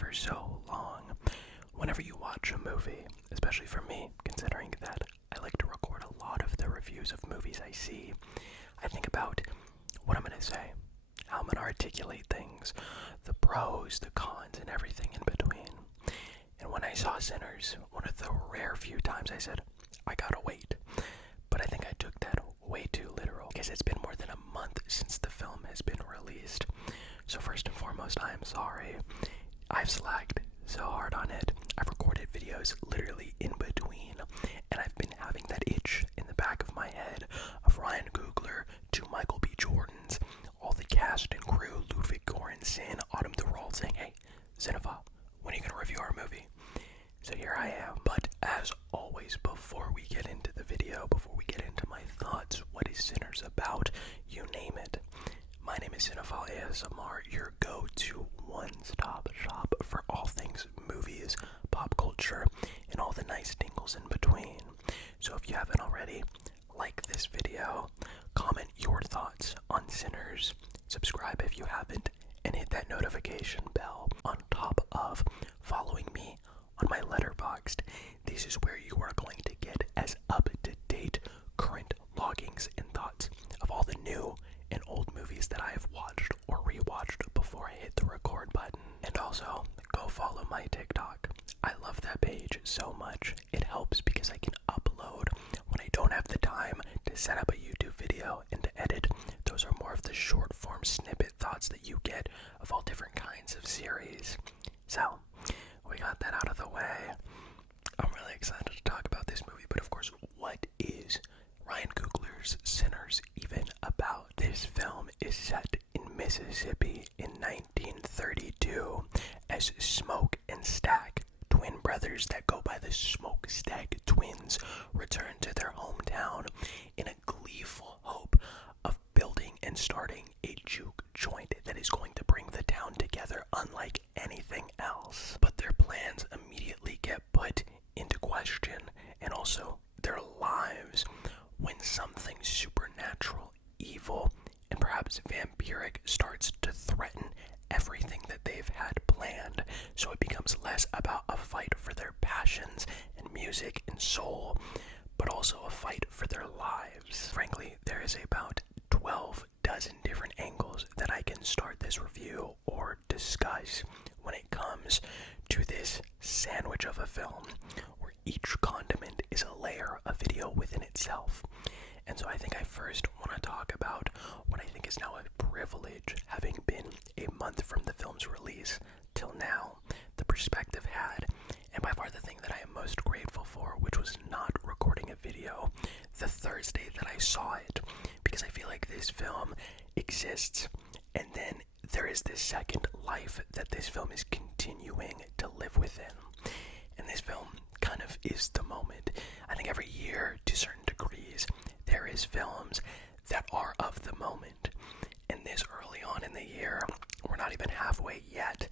for so long. Whenever you watch a movie, especially for me, considering that I like to record a lot of the reviews of movies I see, I think about what I'm going to say, how I'm going to articulate things, the pros, the cons, and everything in between. And when I saw Sinners, one of the rare few times I said, I gotta wait. But I think I took that way too literal, because it's been more than a month since the film has been released. So first and foremost, I am sorry. I've slacked so hard on it. I've recorded videos literally in between, and I've been having that itch in the back of my head of Ryan Coogler to Michael B. Jordan's, all the cast and crew, Ludwig Göransson, Autumn Thorwald saying, hey, Cinephile, when are you going to review our movie? So here I am. But as always, before we get into the video, before we get into my thoughts, what is Sinners about? You name it. My name is Cinephile ASMR, your go-to one-stop shop for all things movies, pop culture, and all the nice tingles in between. So if you haven't already, like this video, comment your thoughts on Sinners, subscribe if you haven't, and hit that notification bell on top of following me on my Letterboxd. This is where you are going to get as up-to-date current loggings and thoughts of all the new and old movies that I have watched or rewatched before I hit the record button. And also, go follow my TikTok. I love that page so much. It helps because I can upload when I don't have the time to set up a YouTube video and to edit. Those are more of the short form snippet thoughts that you get of all different kinds of series. So, we got that out of the way. I'm really excited to talk about this movie, but of course, what is Ryan Coogler's Sinners even about? This film is set in Mississippi in 1932 as Smoke and Stack, twin brothers that go by the Smokestack Twins, return to their hometown in a gleeful hope of building and starting a juke joint that is going to bring the town together unlike anything else. But their plans immediately get put into question, and also their lives, when something supernatural, evil, and perhaps vampiric starts to threaten everything that they've had planned. So it becomes less about a fight for their passions and music and soul, but also a fight for their lives. Frankly, there is about 12 dozen different angles that I can start this review or discuss when it comes to this sandwich of a film, where each condiment is a layer of video within itself. And so I think I first want to talk about what I think is now a privilege, having been a month from the film's release till now, the perspective had, and by far the thing that I am most grateful for, which was not recording a video the Thursday that I saw it, because I feel like this film exists, and then there is this second life that this film is continuing to live within. And this film kind of is the moment. I think every year, to certain degrees, there is films that are of the moment. And this early on in the year, we're not even halfway yet,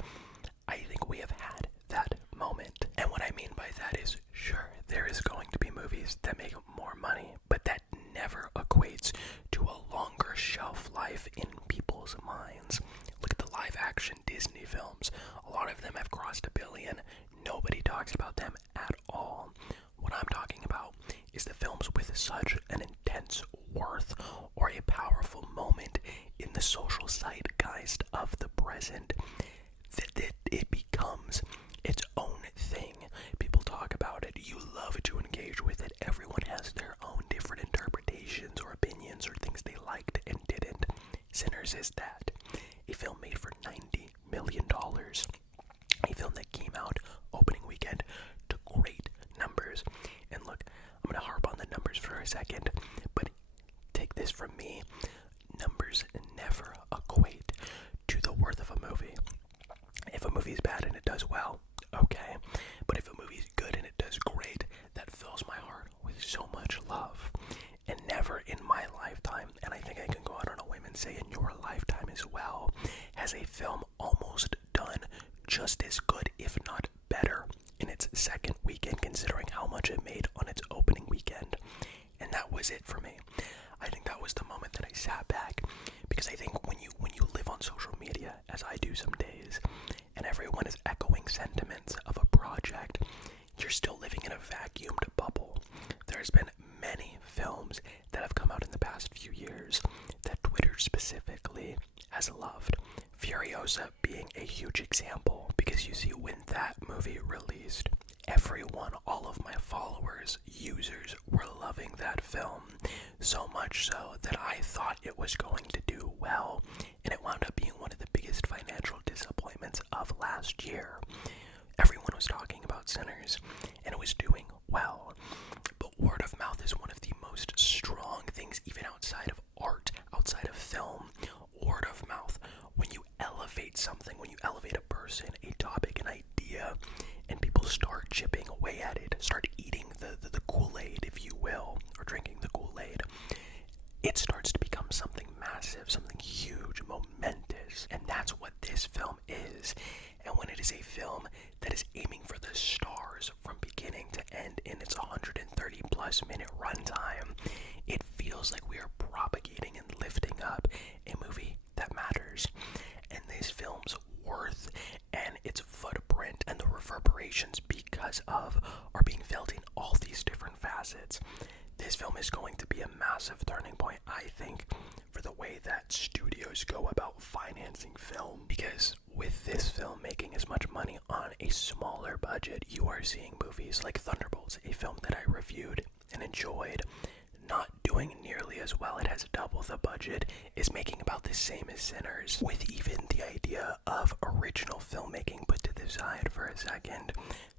I think we have had that moment. And what I mean by that is, sure, there is going to be movies that make more money, but that never equates to a longer shelf life in people's minds. Look at the live action Disney films. A lot of them have crossed $1 billion. Nobody talks about them at all. What I'm talking about is the films with such an intense worth or a powerful moment in the social zeitgeist of the present that it becomes its own thing. People talk about it. You love to engage with it. Everyone has their own different interpretations or opinions or things they liked and didn't. Sinners is that. A film made for $90 million. A film that came out opening weekend to great numbers. And look, I'm going to harp on the numbers for a second, but take this from me. Numbers never equate to the worth of a movie. If a movie is bad and it does well, okay. But if a movie is good and it does great, that fills my heart with so much love. And never in my lifetime, and I think I can go out on a whim and say in your lifetime as well, has a film almost done just as good, if not better, in its second weekend, considering how much it made on its opening weekend. And that was it for me. I think that was the moment that I sat back, because I think when you live on social media, as I do some days, and everyone is echoing huge example because you see, when that movie released, everyone, all of my followers, users, were loving that film. So much so that I thought it was going to do well, and it wound up being one of the biggest financial disappointments of last year. Everyone was talking about Sinners, and it was doing well. But word of mouth is one of the most strong things, even outside of art, outside of film. Word of mouth. When you elevate something, when you elevate a person, a topic, an idea, and people start chipping away at it, start eating the Kool-Aid, if you will, or drinking the Kool-Aid, it starts to become something massive, something huge, momentous. And that's what this film is. And when it is a film that is aiming for the stars from beginning to end in its 130 plus minute runtime, it feels like we are propagating and lifting up a movie that matters. And this film's worth and its footprint and the reverberations because of are being felt in all these different facets. This film is going to be a massive turning point, I think, for the way that studios go about financing film. Because with this film making as much money on a smaller budget, you are seeing movies like Thunderbolts, a film that I reviewed and enjoyed, not doing nearly as well. It has double the budget, is making about the same as Sinners, with even the idea of original filmmaking put to the side for a second.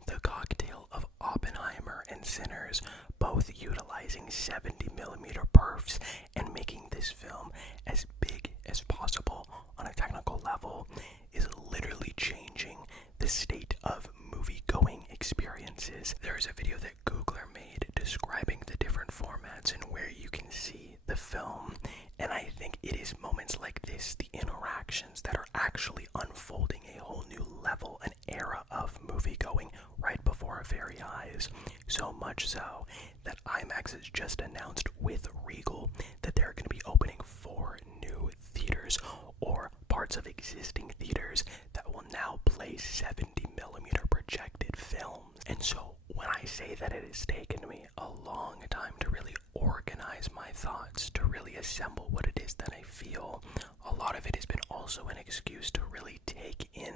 The cocktail of Oppenheimer and Sinners, both utilizing 70mm perfs and making this film as big as possible on a technical level, is literally changing the state of movie-going experiences. There's a video that Coogler made describing the different formats and where you can see the film, and I think it is moments like this, the interactions, that are actually unfolding a whole new level, an era of movie-going right before our very eyes. So much so that IMAX has just announced with Regal that they're going to be opening 4 new theaters, or parts of existing theaters that will now play 70mm projected films. And so when I say that it has taken me a long time to really organize my thoughts, to really assemble what it is that I feel, a lot of it has been also an excuse to really take in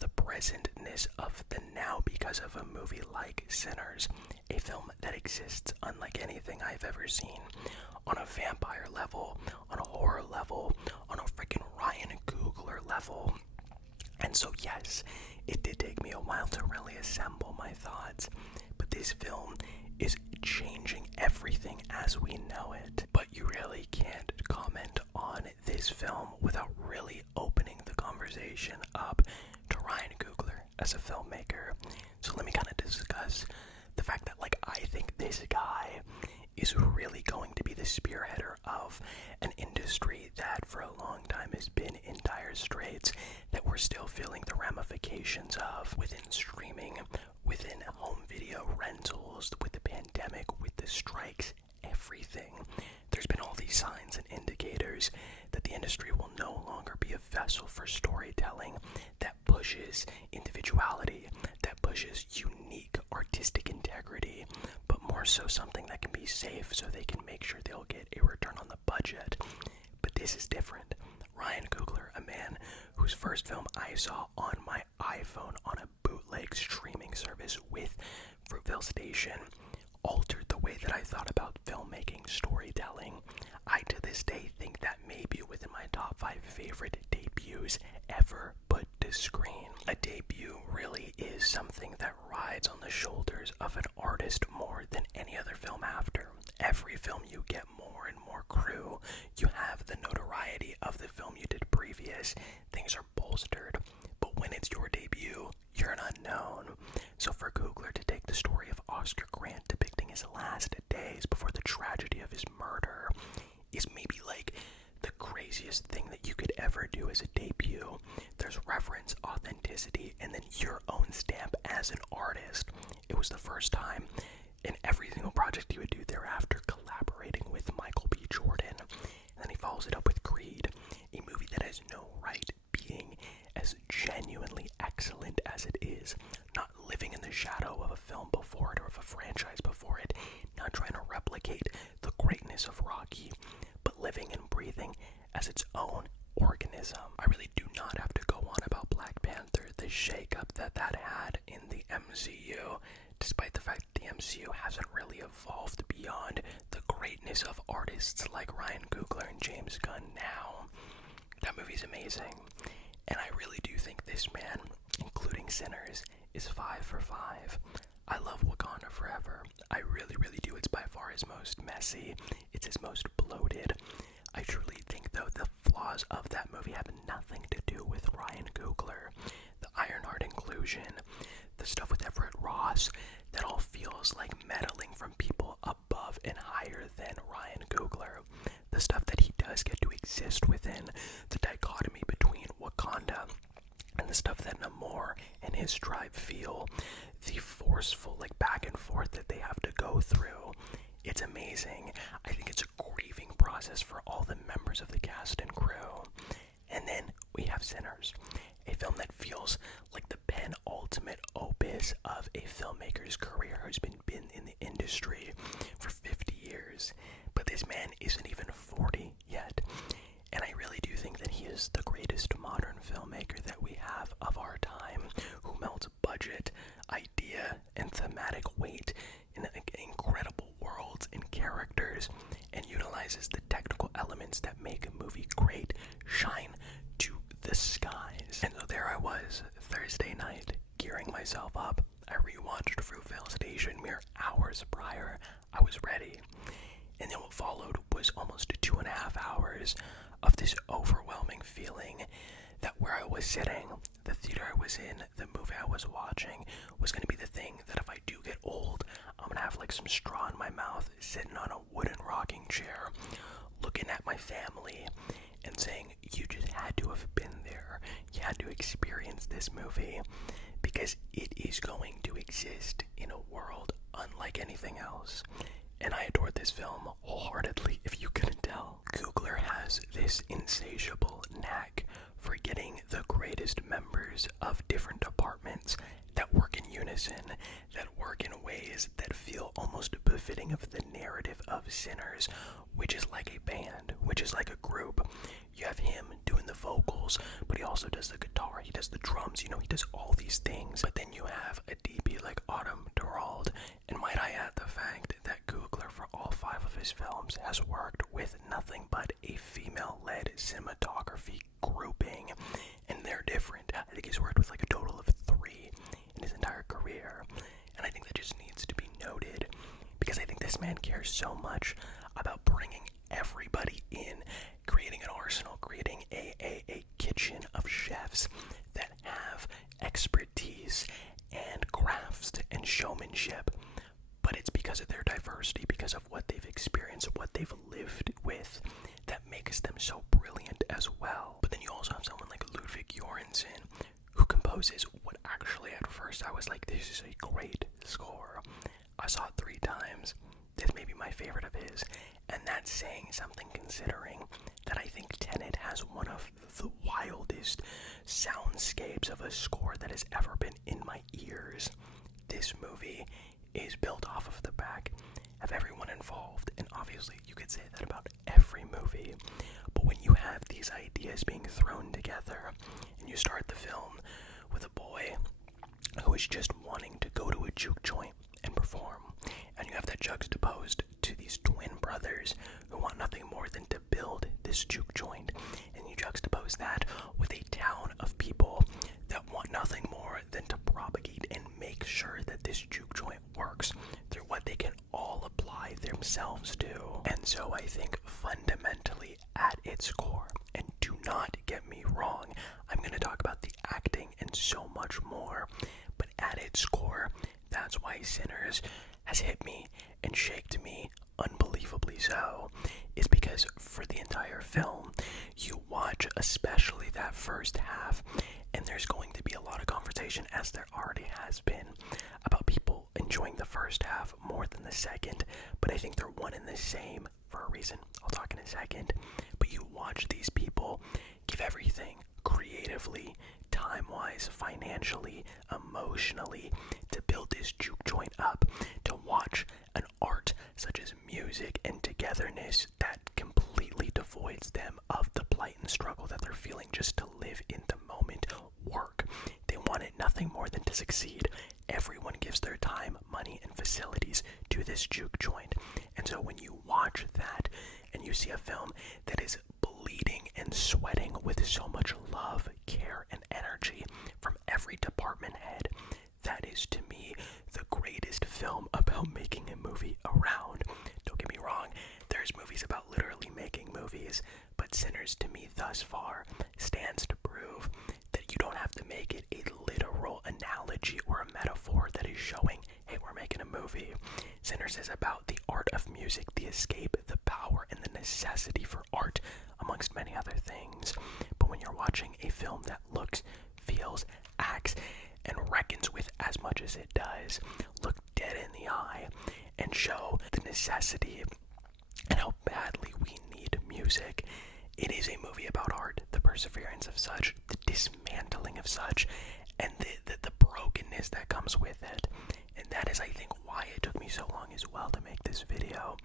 the presentness of the now because of a movie like Sinners, a film that exists unlike anything I've ever seen, on a vampire level, on a horror level, on a freaking Ryan Coogler level. And so yes, it did take me a while to really assemble my thoughts, but this film is changing everything as we know it. But you really can't comment on this film without really opening the conversation up to Ryan Coogler as a filmmaker. So let me kind of discuss the fact that, like, I think this guy is really going to be the spearheader of an industry that for a long time has been in dire straits, that we're still feeling the ramifications of within streaming, within home video rentals, with the pandemic, with the strikes, everything. There's been all these signs and indicators that the industry will no longer be a vessel for storytelling that pushes individuality, that pushes unique artistic integrity, but more so something that can be safe so they can make sure they'll get a return on the budget. But this is different. Ryan Coogler, a man whose first film I saw on my iPhone on a bootleg streaming service with Fruitvale Station, altered the way that I thought about filmmaking, storytelling. I to this day think that may be within my top 5 favorite debuts ever put to screen. A debut really is something that rides on the shoulders of an artist more than any other film after. Every film you get more and more crew, you have the notoriety of the film you did previous, things are bolstered, but when it's your debut, you're an unknown. So for Coogler to take the story of Oscar Grant depicting his last days before the tragedy of his murder is maybe like the craziest thing that you could ever do as a debut. There's reverence, authenticity, and then your own stamp as an artist. It was the first time in every single project he would do thereafter collaborating with Michael B. Jordan. And then he follows it up with Creed, a movie that has no right being as genuinely excellent as it is, not living in the shadow of a film before it or of a franchise before it, not trying to replicate the greatness of Rocky, but living and breathing as its own organism. I really do not have to go on about Black Panther. that had in the MCU, despite the fact that the MCU hasn't really evolved beyond the greatness of artists like Ryan Coogler and James Gunn now. That movie's amazing, and I really do think this man, including Sinners, is 5 for 5. I love Wakanda Forever. I really, really do. It's by far his most messy. It's his most bloated. I truly think, though, the flaws of that movie have nothing to do with Ryan Coogler. The Ironheart inclusion, the stuff with Everett Ross, that all feels like meddling from people above and higher than Ryan Coogler. The stuff that he does get to exist within, the dichotomy between Wakanda and the stuff that Namor and his tribe feel, the forceful back and forth that they have to go through. It's amazing. I think it's a grieving process for all the members of the cast and crew. And then we have Sinners, a film that feels like the penultimate opus of a filmmaker's career who's been in the industry for 50 years. But this man isn't even 40 yet. And I really do think that he is the greatest modern filmmaker that we have of our time, who melts budget, idea, and thematic weight in incredible worlds and characters, and utilizes the technical elements that make a movie great shine to the skies. And so there I was, Thursday night, gearing myself up. I rewatched Fruitvale Station mere hours prior. I was ready. And then what followed was almost 2.5 hours of this overwhelming feeling that where I was sitting, the theater I was in, the movie I was watching, was going to be the thing that if I do get old, I'm going to have some straw in my mouth, sitting on a wooden rocking chair, looking at my family and saying, you just had to have been there. You had to experience this movie, because it is going to exist in a world unlike anything else. And I adored this film wholeheartedly, if you couldn't tell. Coogler has this insatiable knack for getting the greatest members of different departments that work in unison, that work in ways that feel almost befitting of the narrative of Sinners, which is like a band, which is like a group. You have him doing the vocals, but he also does the guitar, he does the drums, he does all these things. But then you have a DP like Autumn Durald, and might I add the fact that Coogler, for all 5 of his films, has worked with nothing but a female-led cinematography grouping, and they're different. I think he's worked with a total of 3 in his entire career, and I think that just needs to be noted, because I think this man cares so much about bringing everybody in, creating an arsenal, creating a kitchen of chefs that have expertise and crafts and showmanship. But it's because of their diversity, because of what they've experienced, what they've lived with, that makes them so brilliant as well. But then you also have someone like Ludwig Göransson, who composes what actually at first I was like, this is a great score. I saw it 3 times. This may be my favorite of his, and that's saying something, considering that I think Tenet has one of the wildest soundscapes of a score that has ever been in my ears. This movie is built off of the back of everyone involved, and obviously you could say that about every movie, but when you have these ideas being thrown together, and you start the film with a boy who is just wanting to go to a juke joint and perform, and you have that juxtaposed to these twin brothers who want nothing more than to build this juke joint, and you juxtapose that with a town of people that want nothing more than to propagate and make sure that this juke joint works through what they can all apply themselves to. And so I think fundamentally at its core, and do not get me wrong, I'm going to talk about the acting and so much more, but at its core, that's why Sinners has hit me and shaked me unbelievably so, is because for the entire film, you watch especially that first half, and there's going to be a lot of conversation, as there already has been, about people enjoying the first half more than the second, but I think they're one and the same for a reason. I'll talk in a second. But you watch these people give everything creatively, time-wise, financially, emotionally, to build this juke joint up, to watch an art such as music and togetherness that completely devoids them of the plight and struggle that they're feeling just to live in the moment work. They wanted nothing more than succeed. Everyone gives their time, money, and facilities to this juke joint. And so when you watch that and you see a film that is bleeding and sweating with so much love, care, and energy from every department head, that is to me the greatest film about making a movie around. Don't get me wrong, there's movies about literally making movies, but Sinners to me thus far stands to prove that you don't have to make it a literal analogy or a metaphor that is showing, hey, we're making a movie. Sinners is about the art of music, the escape, the power, and the necessity for art, amongst many other things. But when you're watching a film that looks, feels, acts, and reckons with as much as it does, look dead in the eye, and show the necessity and how badly we need music. It is a movie about art, the perseverance of such, the dismantling of such, and the brokenness that comes with it. And that is, I think, why it took me so long as well to make this video.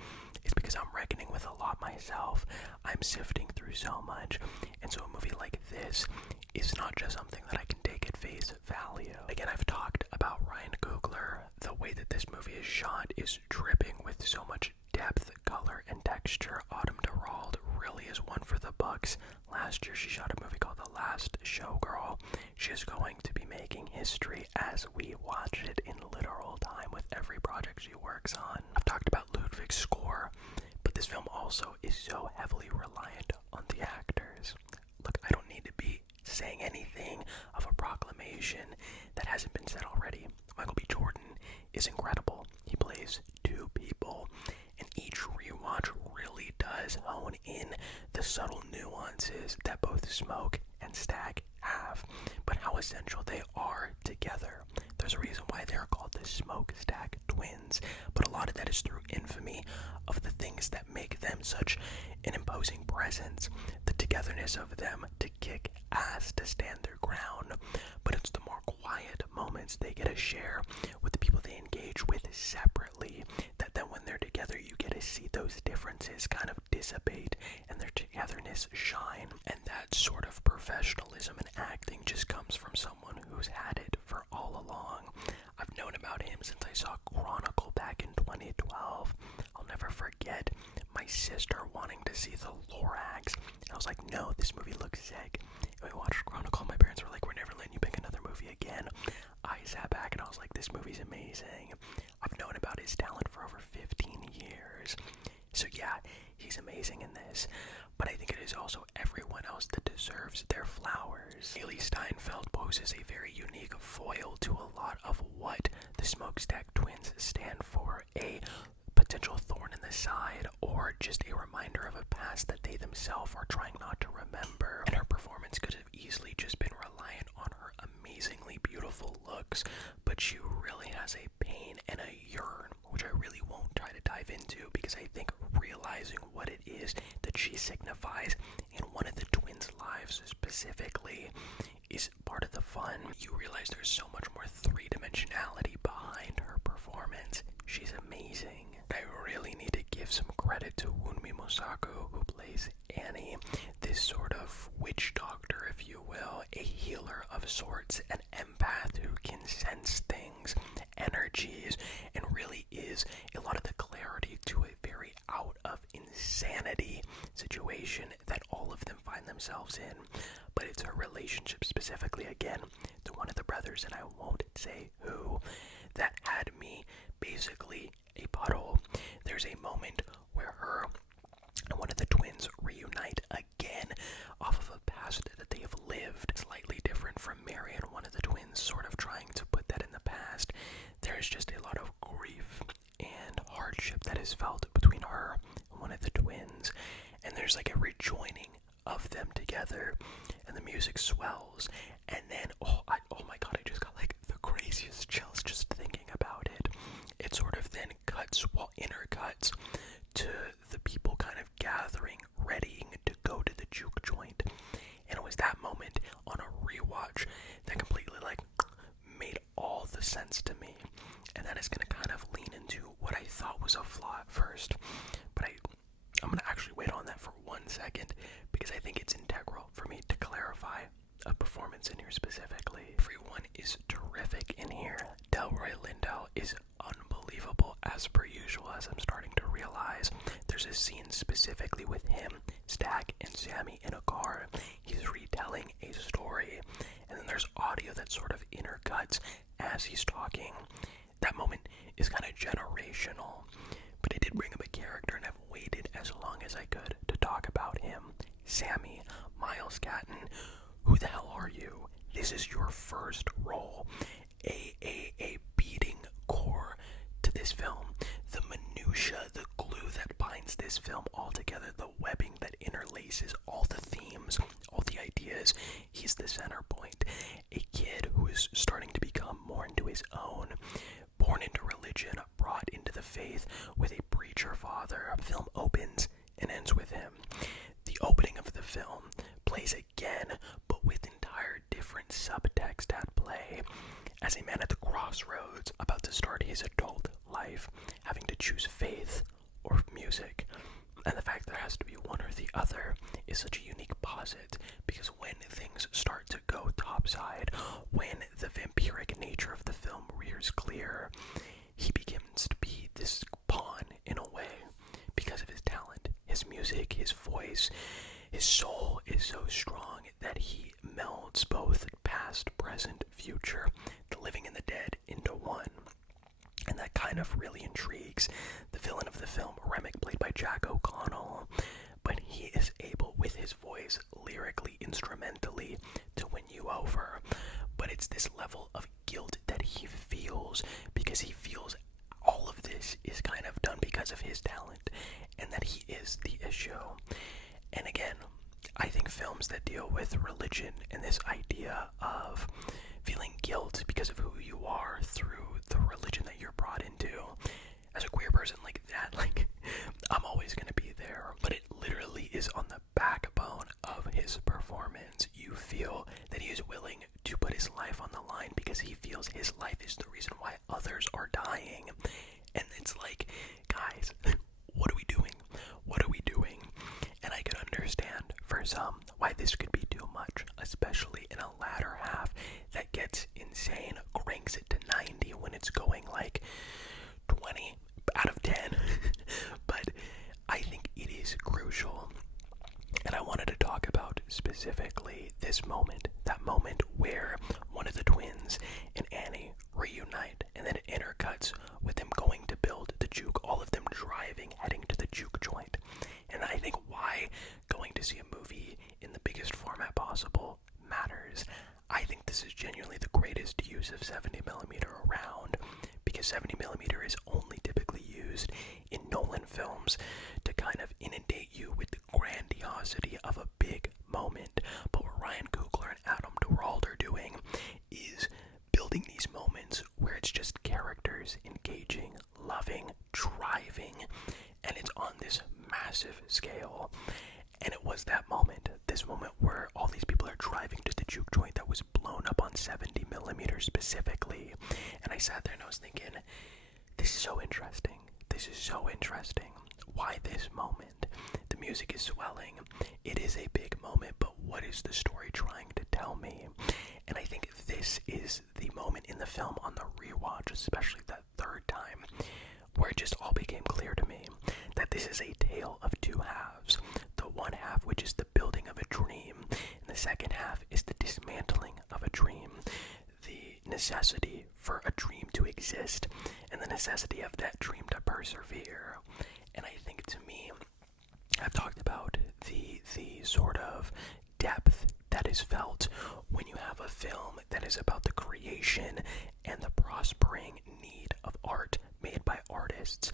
It's because I'm reckoning with a lot myself. I'm sifting through so much. And so a movie like this is not just something that I can take at face value. Again, I've talked about Ryan Coogler. The way that this movie is shot is dripping with so much depth, color, and texture. Autumn Durald really is one for the books. Last year she shot a movie called The Last Showgirl. She is going to be making history as we watch it in literal time with every project she works on. I've talked about Ludwig's score, but this film also is so heavily reliant on the actors. Look, I don't need to be saying anything of a proclamation that hasn't been said already. Michael B. Jordan is incredible. He plays two people, and each rewatch really does hone in the subtle nuances that both Smoke and Stag have, but how essential they are together. There's a reason why they're called the Smoke Stag twins, but a lot of that is through infamy of the things that make them such an imposing presence, the togetherness of them to kick ass, to stand their ground. But it's the more quiet moments they get to share with the people they engage with separately, that then when they're together you get to see those differences kind of dissipate and their togetherness shine. And that sort of professionalism in acting just comes from someone who's had it for all along. I've known about him since I saw Chronicle back in 2012. I'll never forget my sister wanting to see the Lorax, and I was like, no, this movie looks sick. And we watched Chronicle, my parents were like, we're never letting you pick another movie again. I sat back and I was like, this movie's amazing. I've known about his talent for over 15 years. So yeah, he's amazing in this, but I think it is also everyone else that deserves their flowers. Haley Steinfeld poses a very unique foil to a lot of what the Smokestack twins stand for, a potential thorn in the side, or just a reminder of a past that they themselves are trying not to remember. And her performance could have easily just been reliant on her amazingly beautiful looks, but she really has a pain and a yearn, which I really won't try to dive into, because I think realizing what it is that she signifies in one of the twins' lives specifically is part of the fun. You realize there's so much more three-dimensionality behind her performance. She's amazing. I really need to give some credit to Wunmi Mosaku, who plays Annie, this sort of witch doctor, if you will, a healer of sorts, an empath who can sense things, energies, and really is a lot of the clarity to a very out of insanity situation that all of them find themselves in. But it's her relationship specifically, again, to one of the brothers, and I won't say who, that had me basically a puddle. There's a moment where her and one of the twins reunite again off of a past that they have lived, slightly different from Mary and one of the twins sort of trying to put that in the past. There's just a lot of grief and hardship that is felt between her and one of the twins, and there's like a rejoining of them together, and the music swells, and then oh my god, I just got like the craziest chills just thinking about it. It sort of then cuts, well, intercuts to the people kind of gathering, readying to go to the juke joint, and it was that moment on a rewatch that completely like made all the sense to me, and that is going to kind of lean into what I thought was a flaw at first, but I'm going to actually wait on that for 1 second, because I think it's integral for me to clarify a performance in here specifically. Everyone is terrific in as per usual, as I'm starting to realize, there's a scene specifically with him, Stack, and Sammy in a car. He's retelling a story, and then there's audio that sort of intercuts as he's talking. That moment is kind of generational, but it did bring up a character, and I've waited as long as I could to talk about him. Sammy, Miles Catton, who the hell are you? This is your first role. A beating core to this film. The minutia, the glue that binds this film all together, the webbing that interlaces all the themes, all the ideas. He's the center point. A kid who is starting to become more into his own, born into religion, brought into the faith with a preacher father. The film opens and ends with him. The opening of the film plays again, but with entire different subtext at play. As a man at the crossroads, about to start his adult life, having to choose faith or music. And the fact there has to be one or the other is such a unique posit, because when things start to go topside, when the vampiric nature of the film rears clear, he begins to be this pawn in a way, because of his talent, his music, his voice. His soul is so strong that he melds both past, present, future, the living and the dead into one. And that kind of really intrigues the villain of the film, Remick, played by Jack O'Connell. But he is able, with his voice, lyrically, instrumentally, to win you over. But it's this level of guilt that he feels, because he feels all of this is kind of done because of his talent, and that he is the issue. And again, I think films that deal with religion and this idea of feeling guilt because of who you are through the religion that you're brought into, as a queer person like that, like, I'm always going to be there. But it literally is on the backbone of his performance. You feel that he is willing to put his life on the line because he feels his life is the reason why others are dying. And it's like, guys, what are we doing? What are we doing? And I could understand for some why this could be too much, especially in a latter half that gets insane, cranks it to 90 when it's going like 20 out of 10. But I think it is crucial. And I wanted to talk about specifically this moment, that moment where one of the twins and Annie reunite, and then it intercuts with them going to build the juke, all of them driving, heading to the juke joint. And I think why going to see a movie in the biggest format possible matters. I think this is genuinely the greatest use of 70mm around, because 70mm is only typically used in Nolan films to kind of inundate you with the grandiosity of a big moment. But what Ryan Coogler and Adam Durald are doing is building these moments where it's just characters engaging, loving, driving, and it's on this massive scale. And it was that moment, this moment where all these people are driving to the juke joint that was blown up on 70mm specifically. And I sat there and I was thinking, this is so interesting. This is so interesting. Why this moment? The music is swelling. It is a big moment, but what is the story trying to tell me? And I think this is the moment in the film on the rewatch, especially that third time, where it just all became clear to me that this is a tale of two halves. The one half, which is the building of a dream, and the second half is the dismantling of a dream. The necessity for a dream to exist, and the necessity of that dream to persevere. And I think, to me, I've talked about the sort of depth that is felt when you have a film that is about the creation and the prospering need of art made by artists.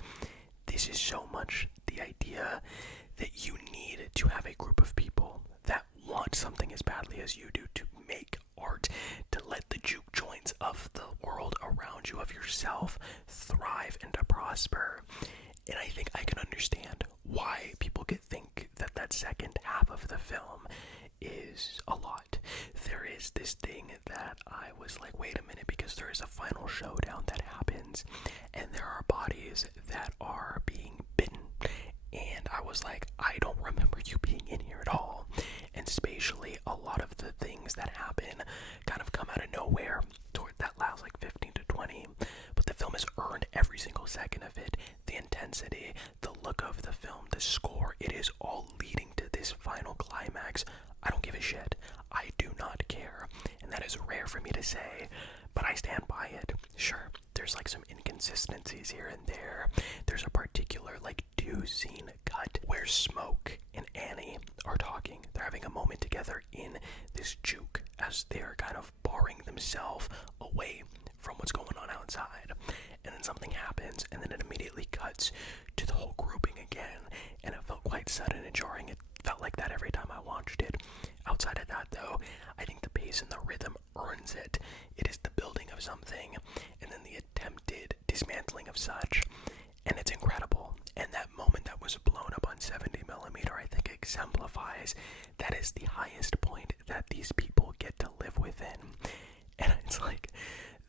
This is so much the idea that you need to have a group of people that want something as badly as you do to make art, to let the juke joints of the world around you, of yourself, thrive and to prosper. And I think I can understand why people could think that that second half of the film is a lot. There is this thing that I was like, wait a minute, because there is a final showdown that happens, and there are bodies that are being bitten. And I was like, I don't remember you being in here at all. And spatially, a lot of the things that happen kind of come out of nowhere toward that last like 15 to 20. But the film has earned every single second of it, the intensity, the look of the film, the score, it is all leading to this final climax. I don't give a shit. I do not care. And that is rare for me to say, but I stand by it. Sure, there's like some inconsistencies here and there. There's a particular like 2-scene cut where Smoke and Annie are talking. They're having a moment together in this juke as they're kind of barring themselves away from what's going on outside. And then something happens, and then it immediately cuts to the whole grouping again, and it felt quite sudden and jarring. It felt like that every time I watched it. Outside of that, though, I think the pace and the rhythm earns it. It is the building of something, and then the attempted dismantling of such, and it's incredible. And that moment that was blown up on 70mm, I think exemplifies that is the highest point that these people get to live within. And it's like,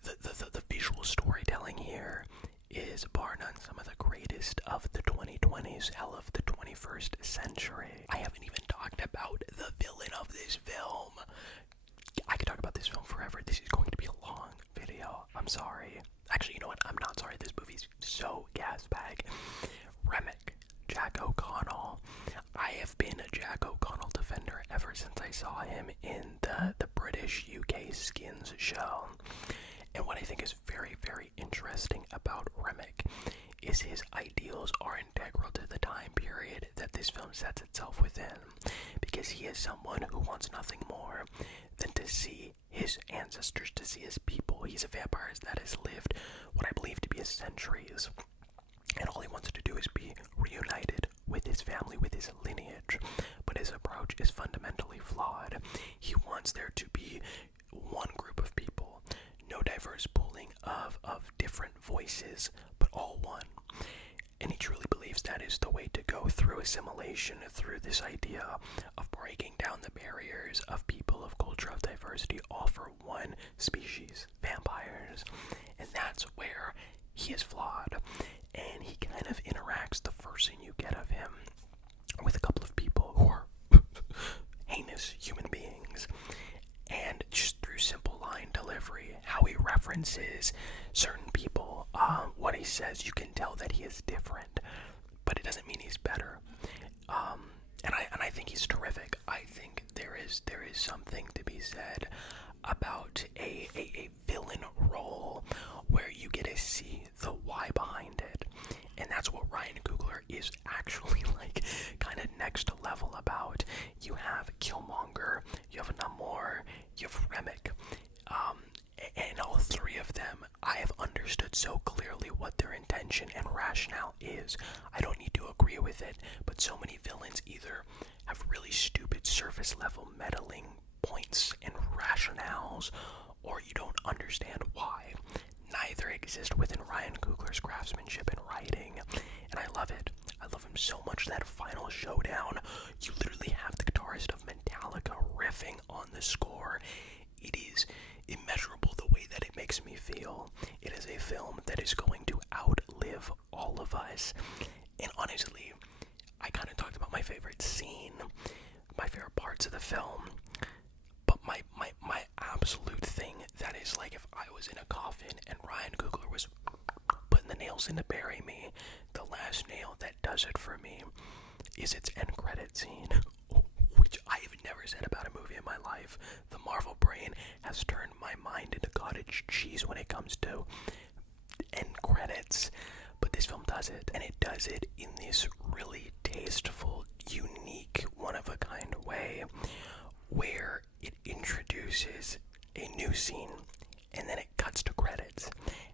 the visual storytelling here is bar none some of the greatest of the 2020s, hell of the 21st century. I haven't even talked about the villain of this film. I could talk about this film forever. This is going to be a long video. I'm sorry. Actually, you know what? I'm not sorry. This movie's so gas bag. Remick, Jack O'Connell. I have been a Jack O'Connell defender ever since I saw him in the British UK Skins show. And what I think is very, very interesting about Remick is his ideals are integral to the time period that this film sets itself within, because he is someone who wants nothing more than to see his ancestors, to see his people. He's a vampire that has lived what I believe to be centuries, and all he wants to do is be reunited with his family, with his lineage. But his approach is fundamentally flawed. He wants there to be one group of people, no diverse pooling of different voices, but all one. And he truly believes that is the way to go through assimilation, through this idea of breaking down the barriers of people, of culture, of diversity, all for one species, vampires. And that's where he is flawed. And he kind of interacts, the first thing you get of him, with a couple of people who are heinous human beings. And just through simple line delivery, how he references certain people, what he says, you can tell that he is different, but it doesn't mean he's better. And I think he's terrific. I think there is something to be said about a villain role where you get to see the why behind it. And that's what Ryan Coogler is actually like kind of next level about. You have Killmonger, you have Namor, you have Remick, and all three of them, I have understood so clearly what their intention and rationale is. I don't need to agree with it, but so many villains either have really stupid surface level meddling points and rationales, or you don't understand why. Neither exist within Ryan Coogler's craftsmanship and writing, and I love it. I love him so much. That final showdown, you literally have the guitarist of Metallica riffing on the score. It is immeasurable the way that it makes me feel. It is a film that is going to outlive all of us. And honestly, I kind of talked about my favorite scene, my favorite parts of the film, but my absolute thing that is like if I was in a coffin and Ryan Coogler was putting the nails in to bury me, the last nail that does it for me is its end credit scene, which I have never said about a movie in my life. The Marvel brain has turned my mind into cottage cheese when it comes to end credits, but this film does it, and it does it in this really tasteful, unique, one-of-a-kind way, where it introduces a new scene, and then it cuts to credits,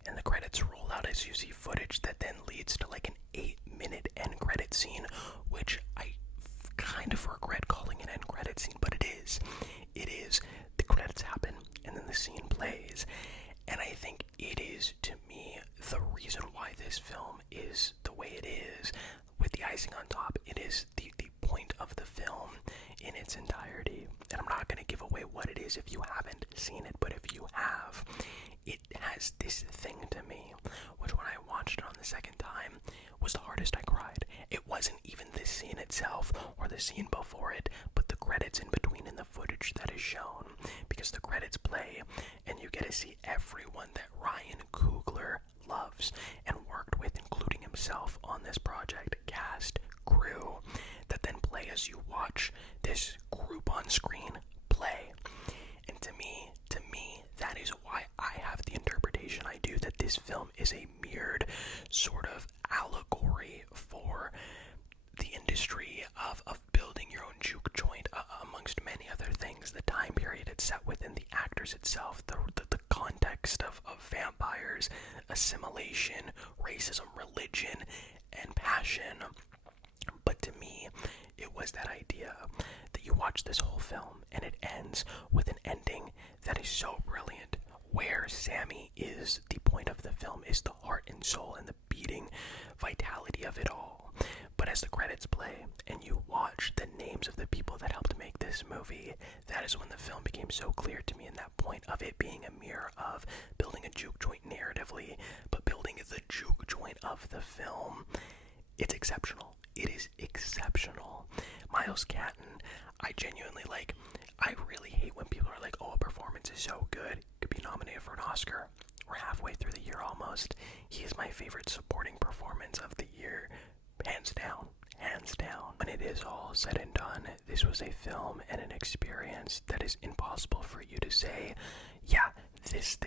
and the credits roll out as you see footage that then leads to like an 8-minute end credit scene, which I kind of regret calling an end credit scene, but it is. It is. The credits happen, and then the scene plays, and I think it is, to me, the reason why this film is the way it is, with the icing on top. It is the point of the film in its entirety, and I'm not going to give away what it is if you haven't seen it, but if you have, it has this thing to me, which when I watched it on the second time, was the hardest I cried. It wasn't even the scene itself, or the scene before it, but the credits in between and the footage that is shown, because the credits play, and you get to see everyone that Ryan Coogler loves and worked as you watch this group on screen play. And to me, that is why I have the interpretation I do, that this film is a mirrored sort of allegory for the industry of building your own juke joint, amongst many other things. The time period it's set within, the actors itself, the context of vampires, assimilation, racism, religion, and passion. But to me, it was that idea that you watch this whole film and it ends with an ending that is so brilliant, where Sammy is the point of the film, is the heart and soul and the beating vitality of it all. But as the credits play and you watch the names of the people that helped make this movie, that is when the film became so clear to me, in that point of it being a mirror of building a juke joint narratively, but building the juke joint of the film. It's exceptional. It is exceptional. Miles Catton, I genuinely I really hate when people are like, oh, a performance is so good, it could be nominated for an Oscar. We're halfway through the year almost. He is my favorite supporting performance of the year. Hands down. Hands down. When it is all said and done, this was a film and an experience that is impossible for you to say, yeah, this.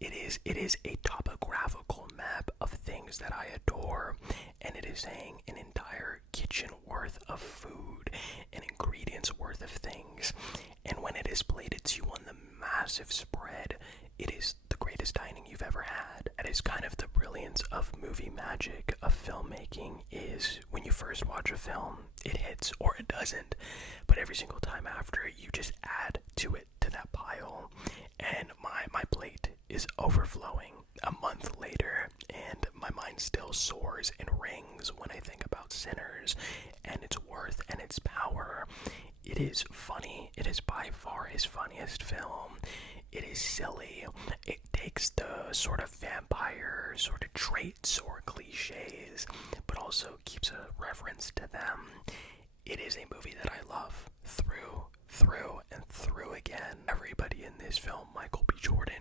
It is a topographical map of things that I adore, and it is saying an entire kitchen worth of food and ingredients worth of things. And when it is plated to you on the massive spread, it is the greatest dining you've ever had. That is kind of the brilliance of movie magic, of filmmaking, is when you first watch a film, it hits or it doesn't. But every single time after, you just add to it, to that pile. And my plate is overflowing a month later, and my mind still soars and rings when I think about Sinners and its worth and its power. It is funny. It is by far his funniest film. It is silly. It takes the sort of vampire sort of traits or cliches, but also keeps a reference to them. It is a movie that I love through and through again. Everybody in this film, Michael B. Jordan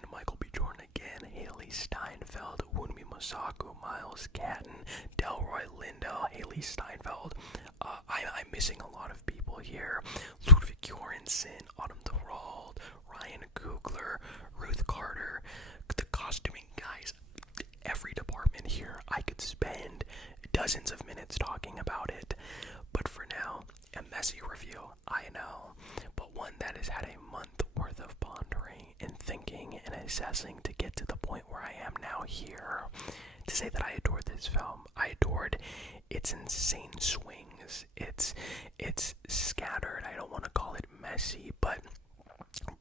again, Haley Steinfeld, Wunmi Mosaku, Miles Catton, Delroy Lindo, Haley Steinfeld. I'm missing a lot of people here. Ludwig Göransson, Autumn Thorold, Ryan Coogler, Ruth Carter, the costuming guys. Every department here, I could spend dozens of minutes talking about it. But for now, a messy review, I know, but one that has had a month worth of pondering and thinking and assessing to get to the point where I am now here. To say that I adored this film, I adored its insane swings, its scattered, I don't want to call it messy, but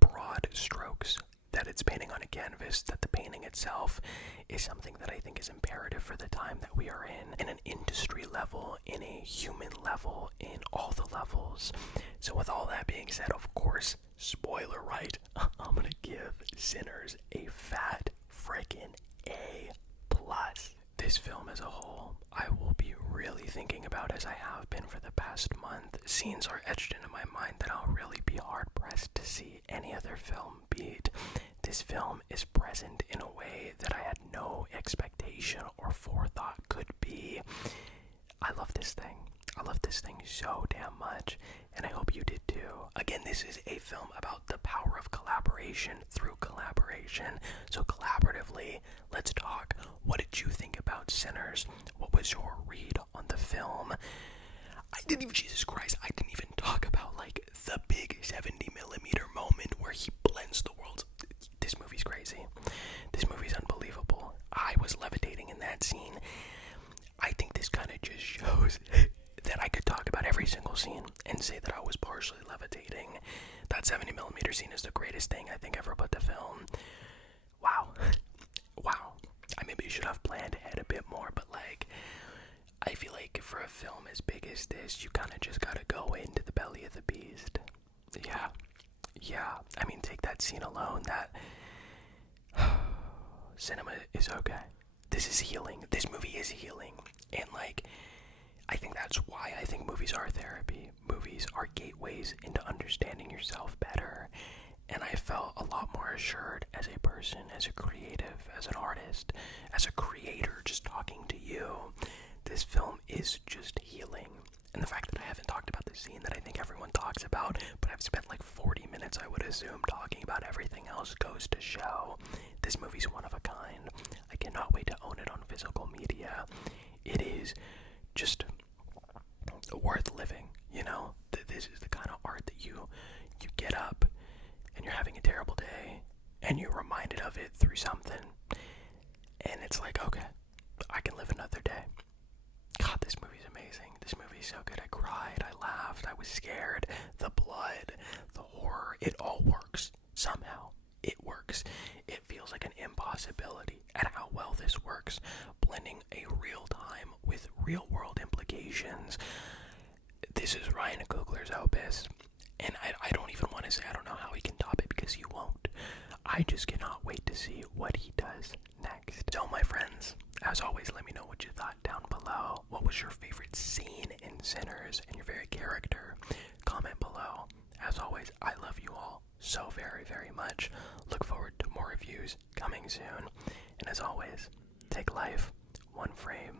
broad strokes that it's painting on a canvas, that the painting itself is something that I think is imperative for the time that we are in an industry level, in a human level, in all the levels. So with all that being said, of course, spoiler right, I'm gonna give Sinners a fat frickin' A+. This film as a whole, I will be really thinking about, as I have been for the past month. Scenes are etched into my mind that I'll really be hard-pressed to see any other film beat. This film is present in a way that I had no expectation or forethought could be. I love this thing. I love this thing so damn much, and I hope you did too. Again, this is a film about the power of collaboration through collaboration. So collaboratively, let's talk. What did you think about Sinners? What was your read on the film? Jesus Christ, I didn't even talk about the big 70mm moment where he blends the worlds. This movie's crazy. This movie's unbelievable. I was levitating in that scene. I think this kind of just shows that I could talk about every single scene and say that I was partially levitating. That 70mm scene is the greatest thing I think ever put to film. Wow. I maybe should have planned ahead a bit more, but I feel like for a film as big as this, you kind of just gotta go into the belly of the beast. Yeah. I mean, take that scene alone, that cinema is okay. This is healing. This movie is healing. And I think that's why I think movies are therapy. Movies are gateways into understanding yourself better. And I felt a lot more assured as a person, as a creative, as an artist, as a creator, just talking to you. This film is just healing. And the fact that I haven't talked about this scene Cinephiles goes to show this movie's one of a kind. I cannot wait to own it on physical media. It is just worth living, you know? This is the kind of art that you get up and you're having a terrible day and you're reminded of it through something, and it's like, okay, I can live another day. God, this movie's amazing. This movie's so good. I cried, I laughed, I was scared. The blood, the horror, it all works. Somehow, it works. It feels like an impossibility at how well this works, blending a real time with real world implications. This is Ryan Coogler's opus, and I don't even want to say I don't know how he can top it, because he won't. I just cannot wait to see what he does next. So my friends, as always, let me know what you thought down below. What was your favorite scene in Sinners and your favorite character? Comment below. As always, I love you all so very, very much. Look forward to more reviews coming soon. And as always, take life one frame